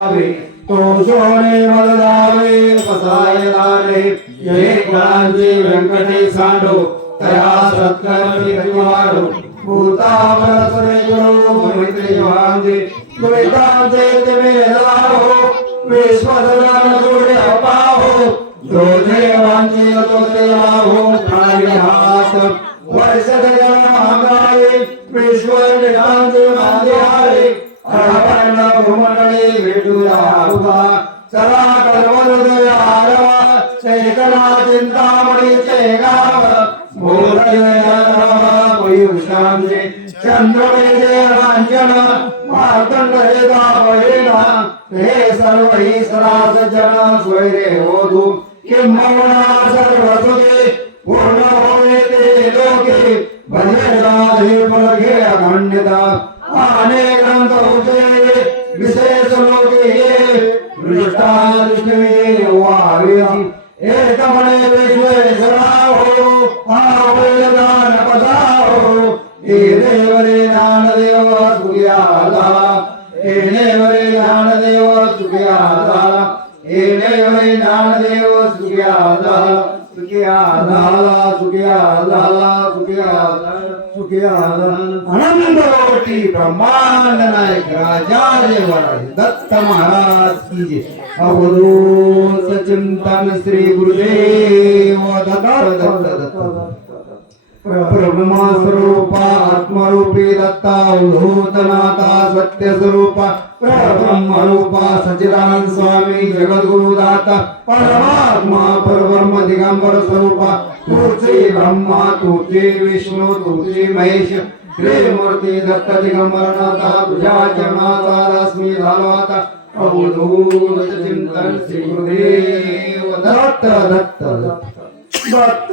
तो सोने मलदावे पसाय लाले ये गणांचे व्यंकटे सांडो तया सत्कर्मी परिवारो भूता परसरे गुरु मैत्री वांदे गोविंदांचे तेमे लाहो विश्वधरण जोडे पाहो जो देवांचे तो देवाहो प्राणी हात वर्ष दया मागाये विश्वधरांचे मागे आले अरवण भूमंडळे भेटूया उभा चला कलवलुदयारवा चैतना चिंतामणी चैगाव भूषांचे चंद्रमेजे रांजन मार्तंड हे दापहेना हे सर्व ही सरास जन स्वैरे होतु किंमौना सर्व सुखे पूर्ण होवे ते लोके भजता हे फलघे अखंडिता आने ग्रंथ होते विशेष लोके दृष्टा दृष्टवे वारियम एकमणे विश्वेश्वराहो आवेदान पदाहो हे देवरे ज्ञानदेव सुखियाला हे देवरे ज्ञानदेव सुखियाला हे देवरे ज्ञानदेव सुखियाला सुखियाला सुखियाला सुखियाला अनंतकोटी ब्रह्मांड नायक राजा दत्त महाराज की जय। अवधूत चिंतन श्री गुरुदेव दत्त ब्रह्मा स्वरूपा आत्मरूपी दत्ता अवधूतनाथा सत्य स्वरूपा ब्रह्म रूपा सच्चिदानंद स्वामी जगद्गुरु दाता परमात्मा परब्रह्म दिगंबर स्वरूपा तुझे ब्रह्मा तुझे विष्णू तुझे महेश त्रिमूर्ती दत्त दिगंबरनाथा तुझ्या चरणाचा रश्मी झालो आता अवधूत चिंतन श्री गुरुदेव दत्त दत्त दत्त दत्त